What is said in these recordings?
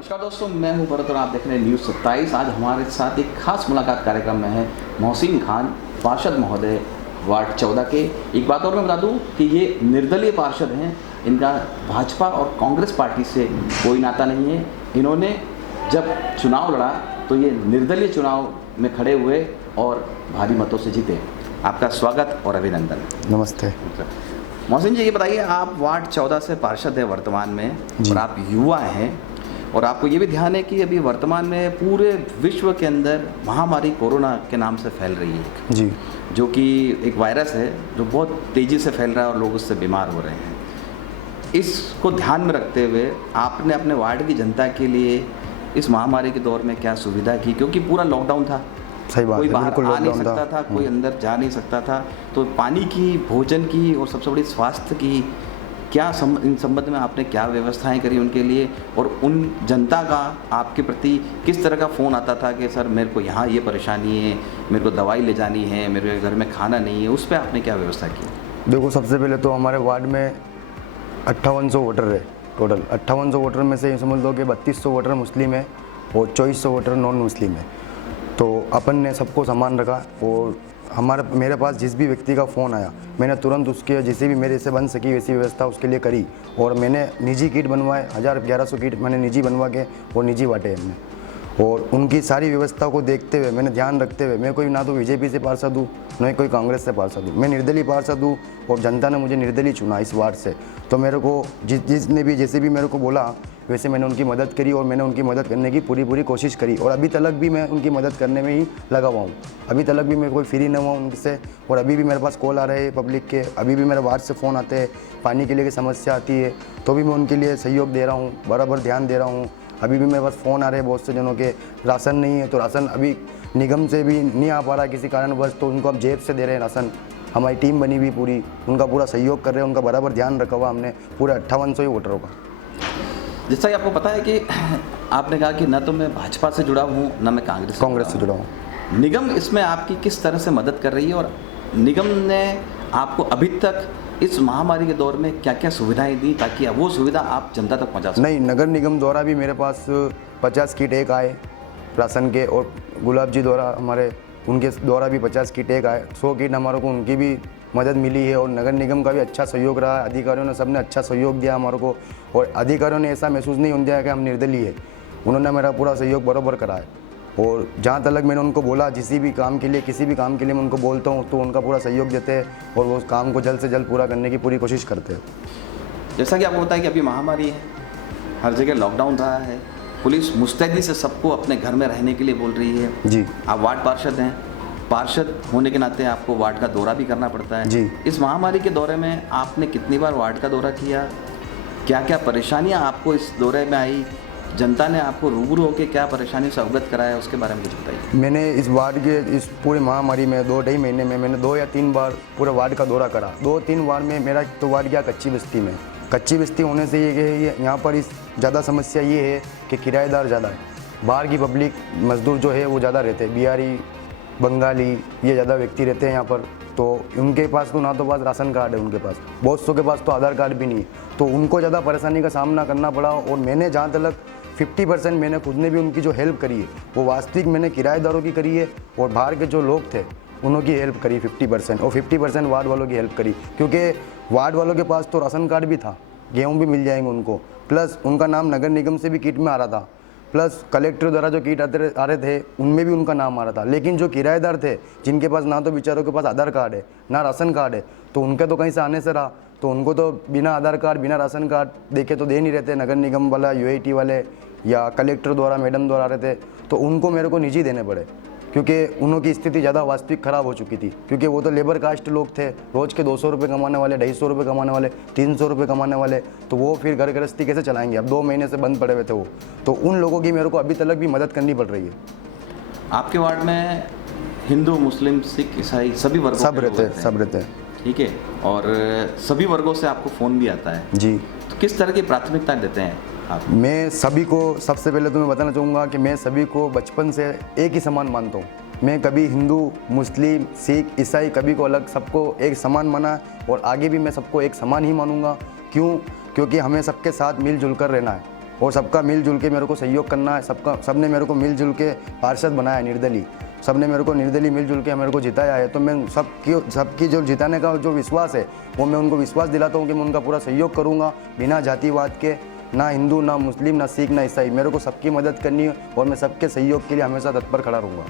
नमस्कार दोस्तों, मैं हूं भरत और आप देख रहे हैं न्यूज़ 27। आज हमारे साथ एक खास मुलाकात कार्यक्रम में है मोहसिन खान, पार्षद महोदय वार्ड 14 के। एक बात और मैं बता दूं कि ये निर्दलीय पार्षद हैं, इनका भाजपा और कांग्रेस पार्टी से कोई नाता नहीं है। इन्होंने जब चुनाव लड़ा तो ये निर्दलीय चुनाव में खड़े हुए और भारी मतों से जीते। आपका स्वागत और अभिनंदन। नमस्ते। मोहसिन जी, ये बताइए, आप वार्ड 14 से पार्षद हैं वर्तमान में और आप युवा हैं, और आपको ये भी ध्यान है कि अभी वर्तमान में पूरे विश्व के अंदर महामारी कोरोना के नाम से फैल रही है जी, जो कि एक वायरस है जो बहुत तेज़ी से फैल रहा है और लोग उससे बीमार हो रहे हैं। इसको ध्यान में रखते हुए आपने अपने वार्ड की जनता के लिए इस महामारी के दौर में क्या सुविधा की, क्योंकि पूरा लॉकडाउन था, सही बात कोई है, बाहर बिल्कुल आ नहीं लॉकडाउन सकता था, कोई अंदर जा नहीं सकता था, तो पानी की, भोजन की और सबसे बड़ी स्वास्थ्य की क्या इन संबंध में आपने क्या व्यवस्थाएं करी उनके लिए, और उन जनता का आपके प्रति किस तरह का फ़ोन आता था कि सर मेरे को यहाँ ये परेशानी है, मेरे को दवाई ले जानी है, मेरे घर में खाना नहीं है, उस पर आपने क्या व्यवस्था की? देखो, सबसे पहले तो हमारे वार्ड में 5800 वोटर है टोटल। 5800 वोटर में से समझ लो कि 3200 वोटर मुस्लिम है और 2400 वोटर नॉन मुस्लिम है। तो अपन ने सबको समान रखा और मेरे पास जिस भी व्यक्ति का फ़ोन आया मैंने तुरंत उसके जिसे भी मेरे से बन सकी वैसी व्यवस्था उसके लिए करी, और मैंने निजी किट बनवाए, 1100 किट मैंने निजी बनवा के और निजी बांटे हमने। और उनकी सारी व्यवस्था को देखते हुए, मैंने ध्यान रखते हुए, मैं कोई ना तो बीजेपी से पार्षद हूँ न ही कोई कांग्रेस से पार्षद हूँ, मैं निर्दलीय पार्षद हूँ और जनता ने मुझे निर्दलीय चुना इस वार्ड से। तो मेरे को जिसने भी जैसे भी मेरे को बोला वैसे मैंने उनकी मदद करी और मैंने उनकी मदद करने की पूरी कोशिश करी, और अभी तक भी मैं उनकी मदद करने में ही लगा हुआ हूँ। अभी तक भी मैं कोई फ्री नहीं हुआ उनसे, और अभी भी मेरे पास कॉल आ रहे हैं पब्लिक के, अभी भी मेरे वार्ड से फ़ोन आते हैं, पानी के लिए की समस्या आती है तो भी मैं उनके लिए सहयोग दे रहा हूँ, बराबर ध्यान दे रहा हूँ। अभी भी मेरे पास फ़ोन आ रहे हैं बहुत से जनों के, राशन नहीं है तो राशन अभी निगम से भी नहीं आ पा रहा किसी कारणवश, तो उनको अब जेब से दे रहे हैं राशन। हमारी टीम बनी हुई पूरी, उनका पूरा सहयोग कर रहे हैं, उनका बराबर ध्यान रखा हुआ हमने पूरे 5800 ही वोटरों का। जैसा कि आपको पता है कि आपने कहा कि न तो मैं भाजपा से जुड़ा हूँ न मैं कांग्रेस से जुड़ा हूँ। निगम इसमें आपकी किस तरह से मदद कर रही है, और निगम ने आपको अभी तक इस महामारी के दौर में क्या क्या सुविधाएं दी ताकि वो सुविधा आप जनता तक पहुंचा सकें? नहीं, नगर निगम द्वारा भी मेरे पास 50 किट एक आए राशन के, और गुलाब जी द्वारा हमारे उनके द्वारा भी 50 किट एक आए, 100 किट हमारे को उनकी भी मदद मिली है, और नगर निगम का भी अच्छा सहयोग रहा है। अधिकारियों ने सबने अच्छा सहयोग दिया हमारे को, और अधिकारियों ने ऐसा महसूस नहीं होने दिया कि हम निर्दलीय है, उन्होंने मेरा पूरा सहयोग बराबर करा है। और जहाँ तक मैंने उनको बोला किसी भी काम के लिए मैं उनको बोलता हूँ तो उनका पूरा सहयोग देते हैं और वो उस काम को जल्द से जल्द पूरा करने की पूरी कोशिश करते हैं। जैसा कि आपको बताया कि अभी महामारी है, हर जगह लॉकडाउन रहा है, पुलिस मुस्तैदी से सबको अपने घर में रहने के लिए बोल रही है। जी, आप वार्ड पार्षद हैं, पार्षद होने के नाते आपको वार्ड का दौरा भी करना पड़ता है। जी। इस महामारी के दौरे में आपने कितनी बार वार्ड का दौरा किया, क्या क्या परेशानियां आपको इस दौरे में आई, जनता ने आपको रूबरू होकर क्या परेशानी से अवगत कराया, उसके बारे में कुछ बताइए। मैंने इस वार्ड के इस पूरी महामारी में 2-2.5 महीने में मैंने 2 या 3 बार पूरे वार्ड का दौरा करा। 2-3 बार में मेरा तो वार्ड गया कच्ची बस्ती में। कच्ची बस्ती होने से ये यहाँ पर इस ज़्यादा समस्या ये है कि किराएदार ज़्यादा है, बाहर की पब्लिक मजदूर जो है वो ज़्यादा रहते हैं, बिहारी बंगाली ये ज़्यादा व्यक्ति रहते हैं यहाँ पर। तो उनके पास तो ना तो पास राशन कार्ड है, उनके पास बहुत सौ के पास तो आधार कार्ड भी नहीं है, तो उनको ज़्यादा परेशानी का सामना करना पड़ा। और मैंने जहाँ तक 50% मैंने खुद ने भी उनकी जो हेल्प करी है वो वास्तविक मैंने किराएदारों की करी है, और बाहर के जो लोग थे उनकी हेल्प करी 50%, और 50% वार्ड वालों की हेल्प करी, क्योंकि वार्ड वालों के पास तो राशन कार्ड भी था, गेहूँ भी मिल जाएंगे उनको, प्लस उनका नाम नगर निगम से भी किट में आ रहा था, प्लस कलेक्टर द्वारा जो किट आ रहे थे उनमें भी उनका नाम आ रहा था। लेकिन जो किराएदार थे जिनके पास ना तो बेचारों के पास आधार कार्ड है ना राशन कार्ड है, तो उनके तो कहीं से आने से रहा, तो उनको तो बिना आधार कार्ड बिना राशन कार्ड देखे तो दे नहीं रहते, नगर निगम वाला यूआईटी वाले या कलेक्टर द्वारा मैडम द्वारा आ रहे थे, तो उनको मेरे को निजी देने पड़े, क्योंकि उनकी स्थिति ज़्यादा वास्तविक ख़राब हो चुकी थी, क्योंकि वो तो लेबर कास्ट लोग थे, रोज़ के 200 रुपये कमाने वाले, 250 रुपये कमाने वाले, 300 रुपये कमाने वाले, तो वो फिर घर गृहस्थी कैसे चलाएंगे? अब 2 महीने से बंद पड़े हुए थे वो, तो उन लोगों की मेरे को अभी तक भी मदद करनी पड़ रही है। आपके वार्ड में हिंदू, मुस्लिम, सिख, ईसाई सभी वर्गों सब रहते हैं। ठीक है, और सभी वर्गों से आपको फ़ोन भी आता है जी। तो किस तरह की प्राथमिकता देते हैं आप? मैं सभी को, सबसे पहले तो मैं बताना चाहूँगा कि मैं सभी को बचपन से एक ही समान मानता हूँ। मैं कभी हिंदू, मुस्लिम, सिख, ईसाई कभी को अलग, सबको एक समान माना, और आगे भी मैं सबको एक समान ही मानूंगा। क्यों? क्योंकि हमें सबके साथ मिलजुल कर रहना है। और सबका मिलजुल के मेरे को सहयोग करना है। सबने मेरे को मिलजुल के पार्षद बनाया निर्दलीय, सबने मेरे को निर्दलीय मिलजुल के मेरे को जिताया है। तो मैं सबकी जो जिताने का जो विश्वास है वो मैं उनको विश्वास दिलाता हूँ कि मैं उनका पूरा सहयोग करूँगा, बिना जातिवाद के, ना हिंदू, ना मुस्लिम, ना सिख, ना ईसाई। मेरे को सबकी मदद करनी है और मैं सबके सहयोग के लिए हमेशा तत्पर खड़ा रहूँगा।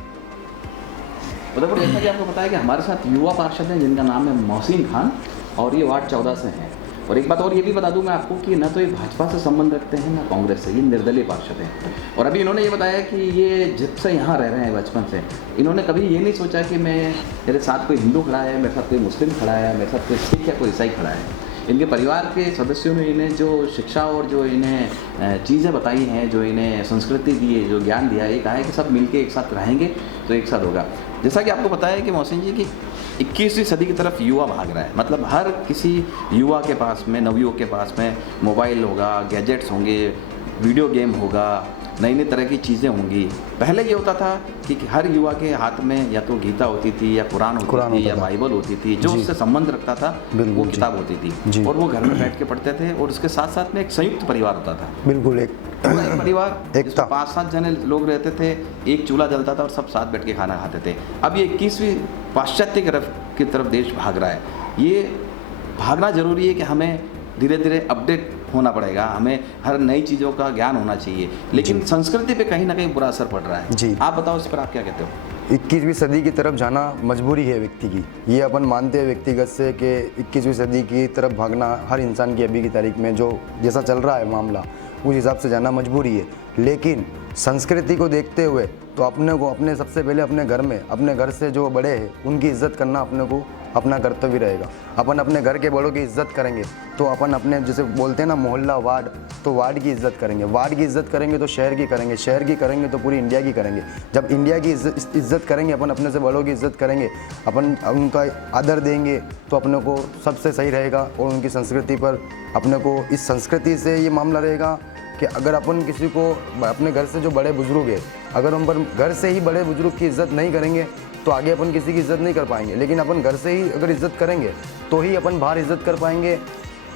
उदयपुर, जैसा कि आपको पता है कि हमारे साथ युवा पार्षद हैं जिनका नाम है मोहसिन खान, और ये वार्ड 14 से हैं। और एक बात और ये भी बता दूं मैं आपको कि न तो ये भाजपा से संबंध रखते हैं ना कांग्रेस से, ये निर्दलीय पार्षद हैं। और अभी इन्होंने ये बताया कि ये जब से यहाँ रह रहे हैं बचपन से, इन्होंने कभी ये नहीं सोचा कि मेरे साथ कोई हिंदू खड़ा है, मेरे साथ कोई मुस्लिम खड़ा है, मेरे साथ कोई सिख या कोई ईसाई खड़ा है। इनके परिवार के सदस्यों ने इन्हें जो शिक्षा और जो इन्हें चीज़ें बताई हैं, जो इन्हें संस्कृति दी है, जो ज्ञान दिया है, ये कहा है कि सब मिलके एक साथ रहेंगे तो एक साथ होगा। जैसा कि आपको पता है कि मोहसिन जी की 21वीं सदी की तरफ युवा भाग रहा है, मतलब हर किसी युवा के पास में, नवयुवक के पास में मोबाइल होगा, गैजेट्स होंगे, वीडियो गेम होगा, नई नई तरह की चीज़ें होंगी। पहले ये होता था कि हर युवा के हाथ में या तो गीता होती थी या कुरान होती थी या बाइबल होती थी, जो उससे संबंध रखता था वो किताब होती थी, और वो घर में बैठ के पढ़ते थे। और उसके साथ साथ में एक संयुक्त परिवार होता था, बिल्कुल एक परिवार, जिसमें 5-7 जने लोग रहते थे, एक चूल्हा जलता था और सब साथ बैठ के खाना खाते थे। अब ये 21वीं पाश्चात्य की तरफ देश भाग रहा है। ये भागना जरूरी है कि हमें धीरे धीरे अपडेट होना पड़ेगा, हमें हर नई चीज़ों का ज्ञान होना चाहिए, लेकिन संस्कृति पे कहीं ना कहीं बुरा असर पड़ रहा है जी। आप बताओ इस पर आप क्या कहते हो? 21वीं सदी की तरफ जाना मजबूरी है व्यक्ति की, ये अपन मानते हैं व्यक्तिगत से कि 21वीं सदी की तरफ भागना हर इंसान की अभी की तारीख में जो जैसा चल रहा है मामला, उस हिसाब से जाना मजबूरी है। लेकिन संस्कृति को देखते हुए तो अपने को अपने सबसे पहले अपने घर में, अपने घर से जो बड़े हैं उनकी इज्जत करना अपने को अपना कर्तव्य रहेगा। अपन अपने घर के बड़ों की इज्जत करेंगे तो अपन अपने, जैसे बोलते हैं ना मोहल्ला, वार्ड, तो वार्ड की इज्जत करेंगे, वार्ड की इज्जत करेंगे तो शहर की करेंगे, शहर की करेंगे तो पूरी इंडिया की करेंगे। जब इंडिया की इज्जत करेंगे, अपन अपने से बड़ों की इज्जत करेंगे, अपन उनका आदर देंगे तो अपने को सबसे सही रहेगा। और उनकी संस्कृति पर अपने को, इस संस्कृति से ये मामला रहेगा कि अगर अपन किसी को अपने घर से जो बड़े बुजुर्ग है, अगर हम पर घर से ही बड़े बुजुर्ग की इज्जत नहीं करेंगे तो आगे अपन किसी की इज्जत नहीं कर पाएंगे। लेकिन अपन घर से ही अगर इज्जत करेंगे तो ही अपन बाहर इज्जत कर पाएंगे,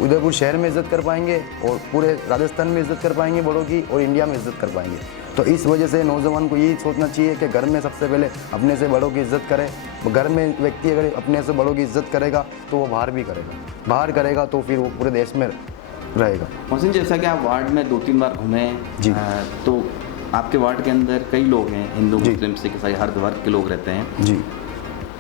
उदयपुर शहर में इज्जत कर पाएंगे और पूरे राजस्थान में इज्जत कर पाएंगे बड़ों की, और इंडिया में इज्जत कर पाएंगे। तो इस वजह से नौजवान को यही सोचना चाहिए कि घर में सबसे पहले अपने से बड़ों की इज्जत करें। घर में व्यक्ति अगर अपने से बड़ों की इज्जत करेगा तो वो बाहर भी करेगा, बाहर करेगा तो फिर वो पूरे देश में रहेगा। मोहसिन, जैसा कि आप वार्ड में 2-3 बार घूमे जी, तो आपके वार्ड के अंदर कई लोग हैं, हिंदू, मुस्लिम, सिख, ईसाई, हर वर्ग के लोग रहते हैं जी।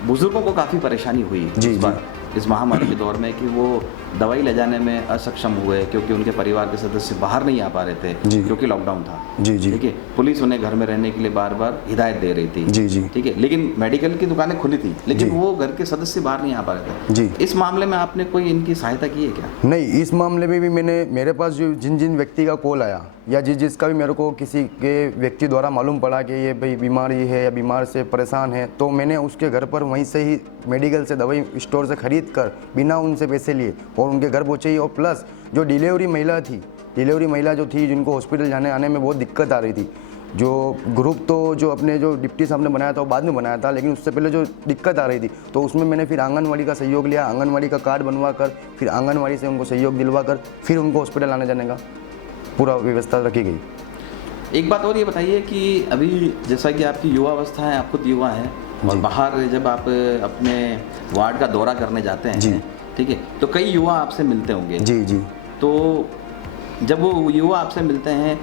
बुजुर्गों को काफ़ी परेशानी हुई इस बार इस महामारी के दौर में कि वो दवाई ले जाने में असक्षम हुए क्योंकि उनके परिवार के सदस्य बाहर नहीं आ पा रहे थे क्योंकि लॉकडाउन था जी जी। ठीक है, पुलिस उन्हें घर में रहने के लिए बार बार हिदायत दे रही थी जी जी। ठीक है, लेकिन मेडिकल की दुकानें खुली थी, लेकिन वो घर के सदस्य बाहर नहीं आ पा रहे थे जी। इस मामले में आपने कोई इनकी सहायता की है क्या? नहीं, इस मामले में भी मेरे पास जो जिन व्यक्ति का कॉल आया या जिसका भी मेरे को किसी के व्यक्ति द्वारा मालूम पड़ा कि ये भाई बीमारी है या बीमार से परेशान है, तो मैंने उसके घर पर वहीं से ही मेडिकल से दवाई स्टोर से खरीद कर बिना उनसे पैसे लिए और उनके घर पहुँचाई। और प्लस जो डिलीवरी महिला जो थी जिनको हॉस्पिटल जाने आने में बहुत दिक्कत आ रही थी, जो ग्रुप तो जो अपने जो डिप्टी साहब ने बनाया था वो बाद में बनाया था, लेकिन उससे पहले जो दिक्कत आ रही थी तो उसमें मैंने फिर आंगनवाड़ी का सहयोग लिया, आंगनवाड़ी का कार्ड बनवा कर फिर आंगनवाड़ी से उनको सहयोग दिलवा कर फिर उनको हॉस्पिटल आने जाने का पूरा व्यवस्था रखी गई। एक बात और ये बताइए कि अभी जैसा कि आपकी युवा अवस्था है, आप खुद युवा हैं और बाहर जब आप अपने वार्ड का दौरा करने जाते हैं, ठीक है, तो कई युवा आपसे मिलते होंगे जी जी। तो जब वो युवा आपसे मिलते हैं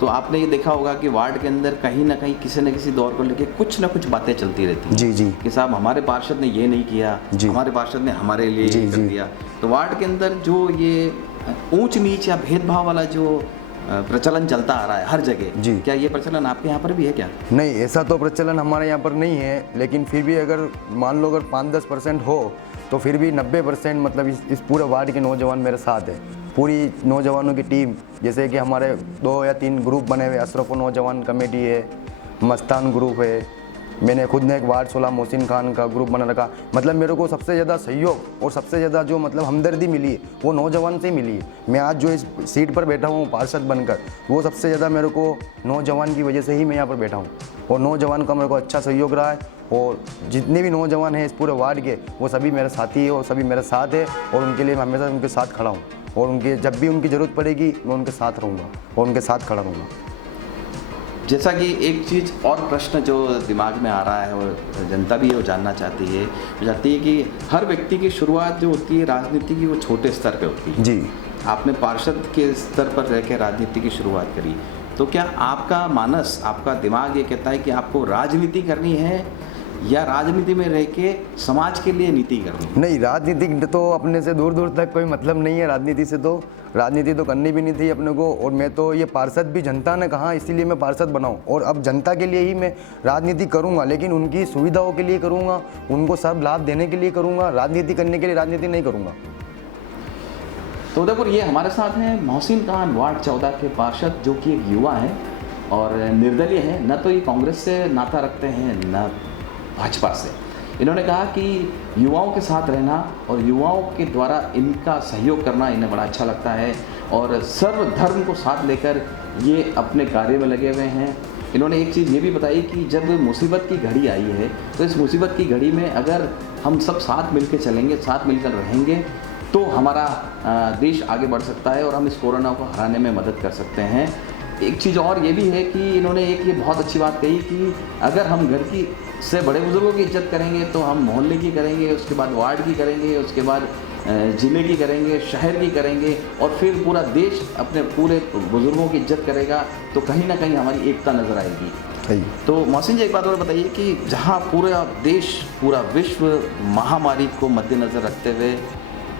तो आपने ये देखा होगा कि वार्ड के अंदर कहीं ना कहीं किसी न किसी दौर को लेके कुछ ना कुछ बातें चलती रहती हैं जी जी, कि साहब हमारे पार्षद ने ये नहीं किया, हमारे पार्षद ने हमारे लिए ये कर दिया। तो वार्ड के अंदर जो ये ऊंच नीच या भेदभाव वाला जो प्रचलन चलता आ रहा है हर जगह जी, क्या ये प्रचलन आपके यहाँ पर भी है क्या? नहीं, ऐसा तो प्रचलन हमारे यहाँ पर नहीं है, लेकिन फिर भी अगर मान लो अगर 5-10% हो तो फिर भी 90% मतलब इस पूरे वार्ड के नौजवान मेरे साथ है। पूरी नौजवानों की टीम, जैसे कि हमारे 2 या 3 ग्रुप बने हुए, अशरफ नौजवान कमेटी है, मस्तान ग्रुप है, मैंने खुद ने एक वार्ड 16 मोहसिन खान का ग्रुप बना रखा। मतलब मेरे को सबसे ज़्यादा सहयोग और सबसे ज़्यादा जो मतलब हमदर्दी मिली है वो नौजवान से ही मिली है। मैं आज जो इस सीट पर बैठा हूँ पार्षद बनकर, वो सबसे ज़्यादा मेरे को नौजवान की वजह से ही मैं यहाँ पर बैठा हूँ और नौजवान का मेरे को अच्छा सहयोग रहा है। और जितने भी नौजवान हैं इस पूरे वार्ड के वो सभी मेरे साथी है और सभी मेरे साथ है और उनके लिए मैं हमेशा उनके साथ खड़ा हूँ। और उनके जब भी उनकी ज़रूरत पड़ेगी मैं उनके साथ रहूँगा और उनके साथ खड़ा रहूँगा। जैसा कि एक चीज़ और प्रश्न जो दिमाग में आ रहा है और जनता भी वो जानना चाहती है कि हर व्यक्ति की शुरुआत जो होती है राजनीति की वो छोटे स्तर पे होती है। जी, आपने पार्षद के स्तर पर रह के राजनीति की शुरुआत करी, तो क्या आपका मानस, आपका दिमाग ये कहता है कि आपको राजनीति करनी है या राजनीति में रह के समाज के लिए नीति करनी है? नहीं, राजनीति तो अपने से दूर दूर तक कोई मतलब नहीं है। राजनीति से तो राजनीति तो करनी भी नहीं थी अपने को। और मैं तो ये पार्षद भी जनता ने कहा इसीलिए मैं पार्षद बनाऊं, और अब जनता के लिए ही मैं राजनीति करूंगा, लेकिन उनकी सुविधाओं के लिए करूंगा, उनको सब लाभ देने के लिए करूंगा। राजनीति करने के लिए राजनीति नहीं करूंगा। तो उदयपुर ये हमारे साथ हैं मोहसिन खान, वार्ड 14 के पार्षद, जो कि एक युवा हैं और निर्दलीय हैं। न तो ये कांग्रेस से नाता रखते हैं न भाजपा से। इन्होंने कहा कि युवाओं के साथ रहना और युवाओं के द्वारा इनका सहयोग करना इन्हें बड़ा अच्छा लगता है और सर्वधर्म को साथ लेकर ये अपने कार्य में लगे हुए हैं। इन्होंने एक चीज़ ये भी बताई कि जब मुसीबत की घड़ी आई है तो इस मुसीबत की घड़ी में अगर हम सब साथ मिलकर चलेंगे, साथ मिलकर रहेंगे, तो हमारा देश आगे बढ़ सकता है और हम इस कोरोना को हराने में मदद कर सकते हैं। एक चीज़ और ये भी है कि इन्होंने एक ये बहुत अच्छी बात कही कि अगर हम घर की से बड़े बुजुर्गों की इज्जत करेंगे तो हम मोहल्ले की करेंगे, उसके बाद वार्ड की करेंगे, उसके बाद ज़िले की करेंगे, शहर की करेंगे और फिर पूरा देश अपने पूरे बुजुर्गों की इज्जत करेगा, तो कहीं ना कहीं हमारी एकता नज़र आएगी। तो मोहसिन जी, एक बात और बताइए कि जहाँ पूरा देश, पूरा विश्व महामारी को मद्देनज़र रखते हुए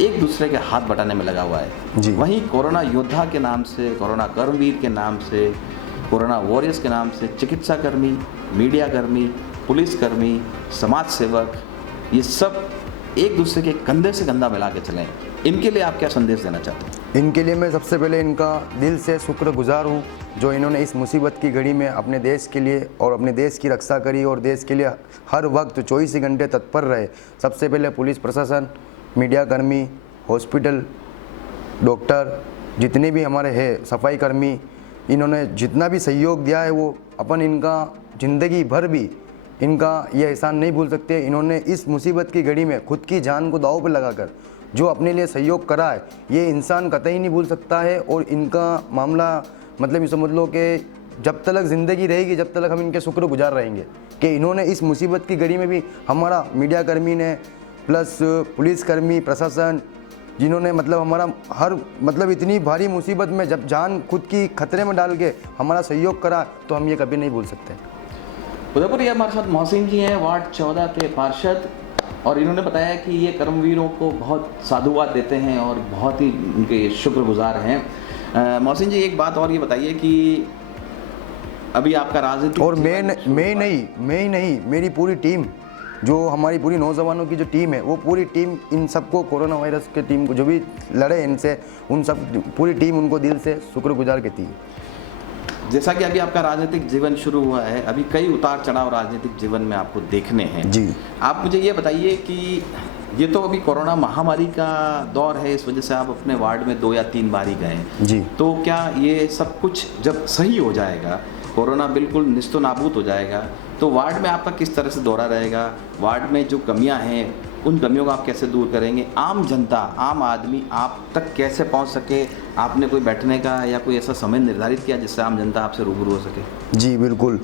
एक दूसरे के हाथ बटाने में लगा हुआ है, जी, वहीं कोरोना योद्धा के नाम से, कोरोना कर्मवीर के नाम से, कोरोना वॉरियर्स के नाम से चिकित्सा कर्मी, मीडिया कर्मी, पुलिस कर्मी, समाज सेवक, ये सब एक दूसरे के कंधे से कंधा मिला के चलें। इनके लिए आप क्या संदेश देना चाहते हैं? इनके लिए मैं सबसे पहले इनका दिल से शुक्रगुजार हूँ, जो इन्होंने इस मुसीबत की घड़ी में अपने देश के लिए और अपने देश की रक्षा करी और देश के लिए हर वक्त 24 घंटे तत्पर रहे। सबसे पहले पुलिस प्रशासन, मीडिया कर्मी, हॉस्पिटल, डॉक्टर, जितने भी हमारे हैं सफाई कर्मी, इन्होंने जितना भी सहयोग दिया है वो अपन इनका ज़िंदगी भर भी इनका ये एहसान नहीं भूल सकते। इन्होंने इस मुसीबत की घड़ी में खुद की जान को दांव पर लगाकर जो अपने लिए सहयोग करा है, ये इंसान कतई नहीं भूल सकता है। और इनका मामला मतलब ये समझ लो कि जब तक ज़िंदगी रहेगी जब तक हम इनके शुक्रगुजार रहेंगे कि इन्होंने इस मुसीबत की घड़ी में भी हमारा मीडिया कर्मी ने प्लस पुलिसकर्मी, प्रशासन, जिन्होंने मतलब हमारा हर मतलब इतनी भारी मुसीबत में जब जान खुद की खतरे में डाल के हमारा सहयोग करा, तो हम ये कभी नहीं भूल सकते। उदयपुर ये हमारे साथ मोहसिन जी हैं, वार्ड 14 के पार्षद, और इन्होंने बताया कि ये कर्मवीरों को बहुत साधुवाद देते हैं और बहुत ही उनके शुक्रगुजार हैं। मोहसिन जी, एक बात और ये बताइए कि अभी आपका राजनीतिक और मैं ही नहीं मेरी पूरी टीम, जो हमारी पूरी नौजवानों की जो टीम है, वो पूरी टीम इन सबको, कोरोना वायरस के टीम को जो भी लड़े इनसे, उन सब पूरी टीम उनको दिल से शुक्रगुजार कहती है। जैसा कि अभी आपका राजनीतिक जीवन शुरू हुआ है, अभी कई उतार चढ़ाव राजनीतिक जीवन में आपको देखने हैं जी। आप मुझे ये बताइए कि ये तो अभी कोरोना महामारी का दौर है, इस वजह से आप अपने वार्ड में 2 या 3 बार ही गए जी, तो क्या ये सब कुछ जब सही हो जाएगा, कोरोना बिल्कुल निस्तो नाबूद हो जाएगा, तो वार्ड में आपका किस तरह से दौरा रहेगा? वार्ड में जो कमियां हैं उन कमियों को आप कैसे दूर करेंगे? आम जनता, आम आदमी आप तक कैसे पहुंच सके? आपने कोई बैठने का या कोई ऐसा समय निर्धारित किया जिससे आम जनता आपसे रूबरू हो सके? जी बिल्कुल,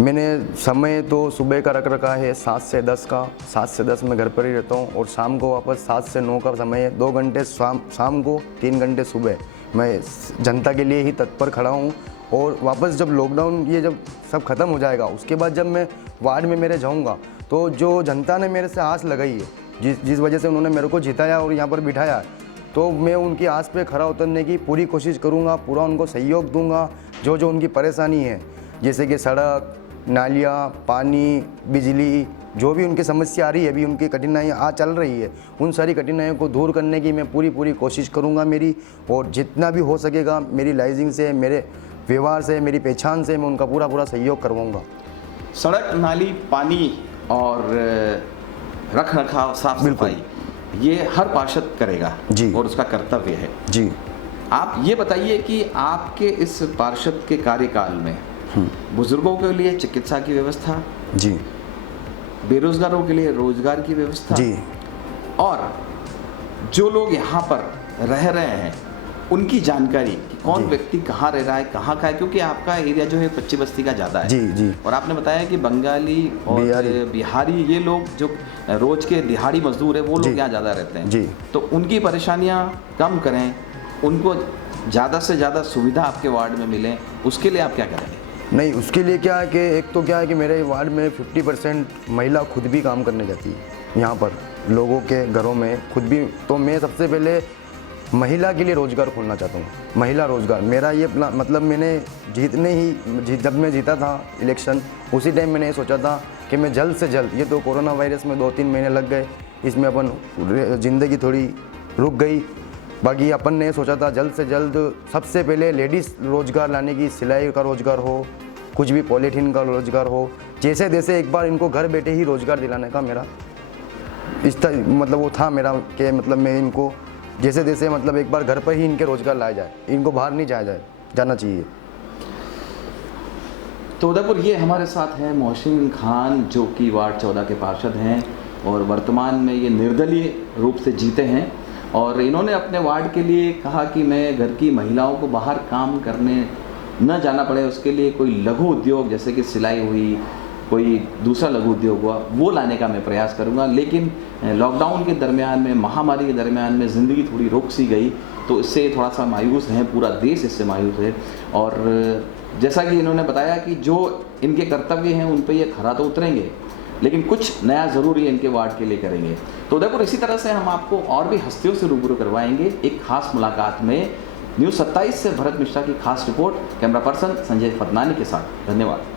मैंने समय तो सुबह का रख रखा है 7 से 10 का। 7 से 10 मैं घर पर ही रहता हूँ और शाम को वापस 7 से 9 का समय है। 2 घंटे शाम को, 3 घंटे सुबह मैं जनता के लिए ही तत्पर खड़ा हूँ। और वापस जब लॉकडाउन ये जब सब ख़त्म हो जाएगा, उसके बाद जब मैं वार्ड में मेरे जाऊँगा, तो जो जनता ने मेरे से आस लगाई है, जिस वजह से उन्होंने मेरे को जिताया और यहाँ पर बिठाया, तो मैं उनकी आस पे खरा उतरने की पूरी कोशिश करूँगा, पूरा उनको सहयोग दूँगा। जो जो उनकी परेशानी है, जैसे कि सड़क, नालियाँ, पानी, बिजली, जो भी उनकी समस्या आ रही है, अभी उनकी कठिनाइयाँ चल रही है, उन सारी कठिनाइयों को दूर करने की मैं पूरी कोशिश करूँगा मेरी। और जितना भी हो सकेगा मेरी लाइजिंग से, मेरे व्यवहार से, मेरी पहचान से मैं उनका पूरा सहयोग करवाऊँगा। सड़क, नाली, पानी और रख रखाव, साफ सफाई, ये हर पार्षद करेगा जी, और उसका कर्तव्य है जी। आप ये बताइए कि आपके इस पार्षद के कार्यकाल में बुजुर्गों के लिए चिकित्सा की व्यवस्था जी, बेरोजगारों के लिए रोजगार की व्यवस्था जी, और जो लोग यहाँ पर रह रहे हैं उनकी जानकारी कि कौन जी। व्यक्ति कहाँ रह रहा है, कहाँ का है, क्योंकि आपका एरिया जो है कच्ची बस्ती का ज़्यादा है। जी जी। और आपने बताया कि बंगाली और बिहारी ये लोग जो रोज के दिहाड़ी मजदूर है वो लोग जी। यहाँ ज़्यादा रहते हैं। जी। तो उनकी परेशानियाँ कम करें, उनको ज़्यादा से ज़्यादा सुविधा आपके वार्ड में मिले, उसके लिए आप क्या करेंगे? नहीं, उसके लिए क्या है कि एक तो क्या है कि मेरे वार्ड में 50% महिला खुद भी काम करने जाती है यहाँ पर लोगों के घरों में खुद भी। तो मैं सबसे पहले महिला के लिए रोज़गार खोलना चाहता हूँ, महिला रोज़गार। मेरा ये मतलब मैंने जब मैं जीता था इलेक्शन, उसी टाइम मैंने ये सोचा था कि मैं जल्द से जल्द, ये तो कोरोना वायरस में 2-3 महीने लग गए, इसमें अपन ज़िंदगी थोड़ी रुक गई, बाकी अपन ने सोचा था जल्द से जल्द सबसे पहले लेडीज़ रोज़गार लाने की, सिलाई का रोज़गार हो, कुछ भी पॉलीथीन का रोज़गार हो, जैसे जैसे एक बार इनको घर बैठे ही रोज़गार दिलाने का मेरा मतलब वो था मेरा कि मतलब मैं इनको जैसे जैसे मतलब एक बार घर पर ही इनके रोज़गार लाया जाए, इनको बाहर नहीं जाना चाहिए। तो उदयपुर ये हमारे साथ हैं मोहसिन खान, जो कि वार्ड 14 के पार्षद हैं और वर्तमान में ये निर्दलीय रूप से जीते हैं। और इन्होंने अपने वार्ड के लिए कहा कि मैं घर की महिलाओं को बाहर काम करने न जाना पड़े, उसके लिए कोई लघु उद्योग जैसे कि सिलाई हुई, कोई दूसरा लघु उद्योग हुआ, वो लाने का मैं प्रयास करूंगा। लेकिन लॉकडाउन के दरमियान में, महामारी के दरमियान में ज़िंदगी थोड़ी रोक सी गई, तो इससे थोड़ा सा मायूस है, पूरा देश इससे मायूस है। और जैसा कि इन्होंने बताया कि जो इनके कर्तव्य हैं उन पर ये खरा तो उतरेंगे, लेकिन कुछ नया ज़रूर ये इनके वार्ड के लिए करेंगे। तो उदयपुर इसी तरह से हम आपको और भी हस्तियों से रूबरू करवाएंगे एक खास मुलाकात में। न्यूज़ 27 से भरत मिश्रा की खास रिपोर्ट, कैमरा पर्सन संजय फदनानी के साथ। धन्यवाद।